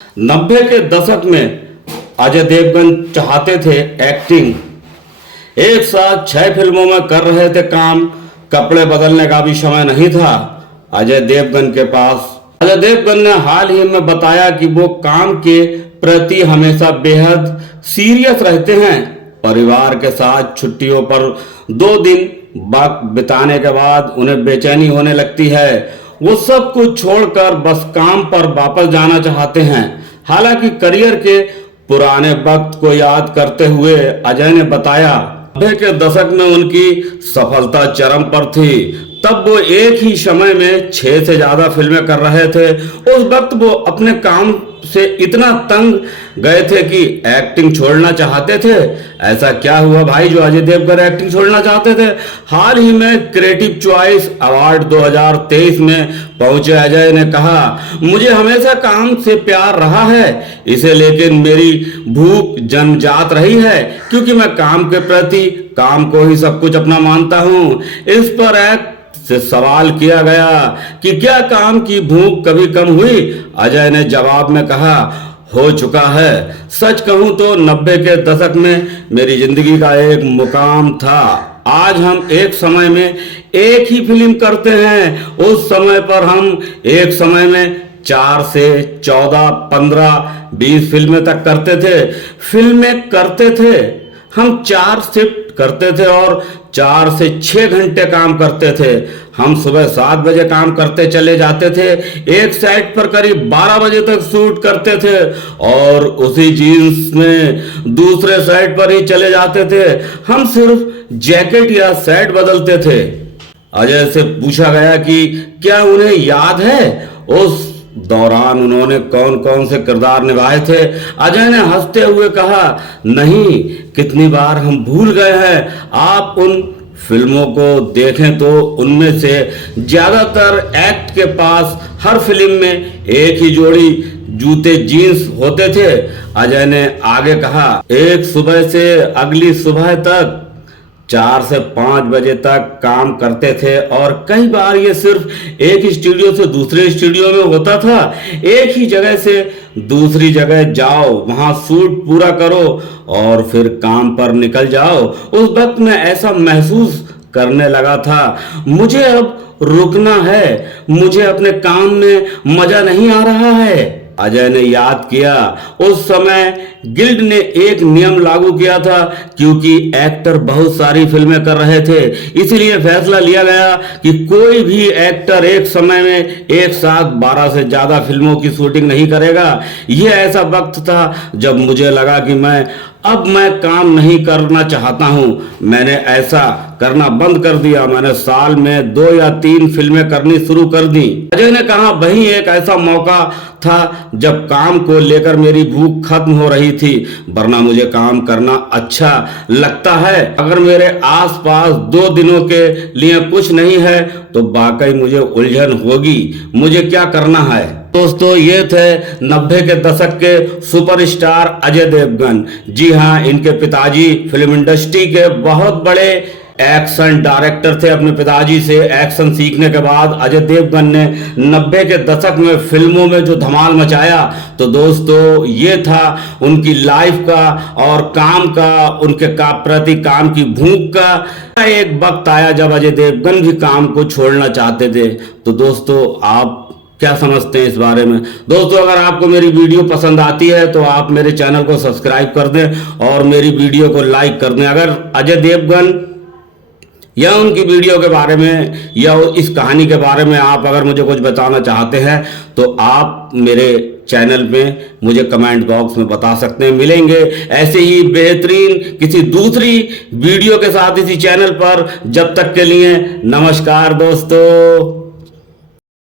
90 के दशक में अजय देवगन चाहते थे एक्टिंग। एक साथ 6 फिल्मों में कर रहे थे काम, कपड़े बदलने का भी समय नहीं था अजय देवगन के पास। अजय देवगन ने हाल ही में बताया कि वो काम के प्रति हमेशा बेहद सीरियस रहते हैं। परिवार के साथ छुट्टियों पर 2 दिन वक्त बिताने के बाद उन्हें बेचैनी होने लगती है। वो सब कुछ छोड़कर बस काम पर वापस जाना चाहते हैं। हालांकि करियर के पुराने वक्त को याद करते हुए अजय ने बताया, 90 के दशक में उनकी सफलता चरम पर थी। तब वो एक ही समय में 6 से ज्यादा फिल्में कर रहे थे। उस वक्त वो अपने काम से इतना तंग गए थे कि एक्टिंग छोड़ना चाहते थे। ऐसा क्या हुआ भाई जो अजय देवगन एक्टिंग छोड़ना चाहते थे? हाल ही में क्रिएटिव चॉइस अवार्ड 2023 में पहुंचे अजय ने कहा, मुझे हमेशा काम से प्यार रहा है, इसे लेकिन मेरी भूख जन्मजात रही है, क्योंकि मैं काम के प्रति काम को ही सब कुछ अपना मानता हूं। इस पर एक्ट से सवाल किया गया कि क्या काम की भूख कभी कम हुई? अजय ने जवाब में कहा, हो चुका है। सच कहूं तो 90 के दशक में मेरी जिंदगी का एक मुकाम था। आज हम एक समय में एक ही फिल्म करते हैं। उस समय पर हम एक समय में 4 से 14, 15, 20 फिल्में तक करते थे। फिल्में करते थे, हम 4 शिफ्ट करते थे और 4 से 6 घंटे काम करते थे। हम सुबह 7 बजे काम करते चले जाते थे, एक सेट पर करीब 12 बजे तक शूट करते थे और उसी जीन्स में दूसरे सेट पर ही चले जाते थे। हम सिर्फ जैकेट या सेट बदलते थे। अजय से पूछा गया कि क्या उन्हें याद है उस दौरान उन्होंने कौन कौन से किरदार निभाए थे? अजय ने हंसते हुए कहा, नहीं, कितनी बार हम भूल गए हैं। आप उन फिल्मों को देखें तो उनमें से ज्यादातर एक्ट के पास हर फिल्म में एक ही जोड़ी जूते जीन्स होते थे। अजय ने आगे कहा, एक सुबह से अगली सुबह तक 4 से 5 बजे तक काम करते थे और कई बार ये सिर्फ एक स्टूडियो से दूसरे स्टूडियो में होता था। एक ही जगह से दूसरी जगह जाओ, वहां शूट पूरा करो और फिर काम पर निकल जाओ। उस वक्त मैं ऐसा महसूस करने लगा था, मुझे अब रुकना है, मुझे अपने काम में मजा नहीं आ रहा है। अजय ने याद किया, उस समय गिल्ड ने एक नियम लागू किया था, क्योंकि एक्टर बहुत सारी फिल्में कर रहे थे। इसलिए फैसला लिया गया कि कोई भी एक्टर एक समय में एक साथ 12 से ज्यादा फिल्मों की शूटिंग नहीं करेगा। यह ऐसा वक्त था जब मुझे लगा कि अब मैं काम नहीं करना चाहता हूं। मैंने ऐसा करना बंद कर दिया। मैंने साल में 2 या 3 फिल्में करनी शुरू कर दी। अजय ने कहा, वही एक ऐसा मौका था जब काम को लेकर मेरी भूख खत्म हो रही थी, वरना मुझे काम करना अच्छा लगता है। अगर मेरे आसपास 2 दिनों के लिए कुछ नहीं है तो वाकई मुझे उलझन होगी। मुझे क्या करना है? दोस्तों, ये थे 90 के दशक के सुपरस्टार अजय देवगन। जी हाँ, इनके पिताजी फिल्म इंडस्ट्री के बहुत बड़े एक्शन डायरेक्टर थे। अपने पिताजी से एक्शन सीखने के बाद अजय देवगन ने 90 के दशक में फिल्मों में जो धमाल मचाया। तो दोस्तों, ये था उनकी लाइफ का और काम का, उनके प्रति काम की भूख का। एक वक्त आया जब अजय देवगन भी काम को छोड़ना चाहते थे। तो दोस्तों, आप क्या समझते हैं इस बारे में? दोस्तों, अगर आपको मेरी वीडियो पसंद आती है तो आप मेरे चैनल को सब्सक्राइब कर दें और मेरी वीडियो को लाइक कर दें। अगर अजय देवगन या उनकी वीडियो के बारे में या इस कहानी के बारे में आप अगर मुझे कुछ बताना चाहते हैं तो आप मेरे चैनल में मुझे कमेंट बॉक्स में बता सकते हैं। मिलेंगे ऐसे ही बेहतरीन किसी दूसरी वीडियो के साथ इसी चैनल पर। जब तक के लिए नमस्कार दोस्तों।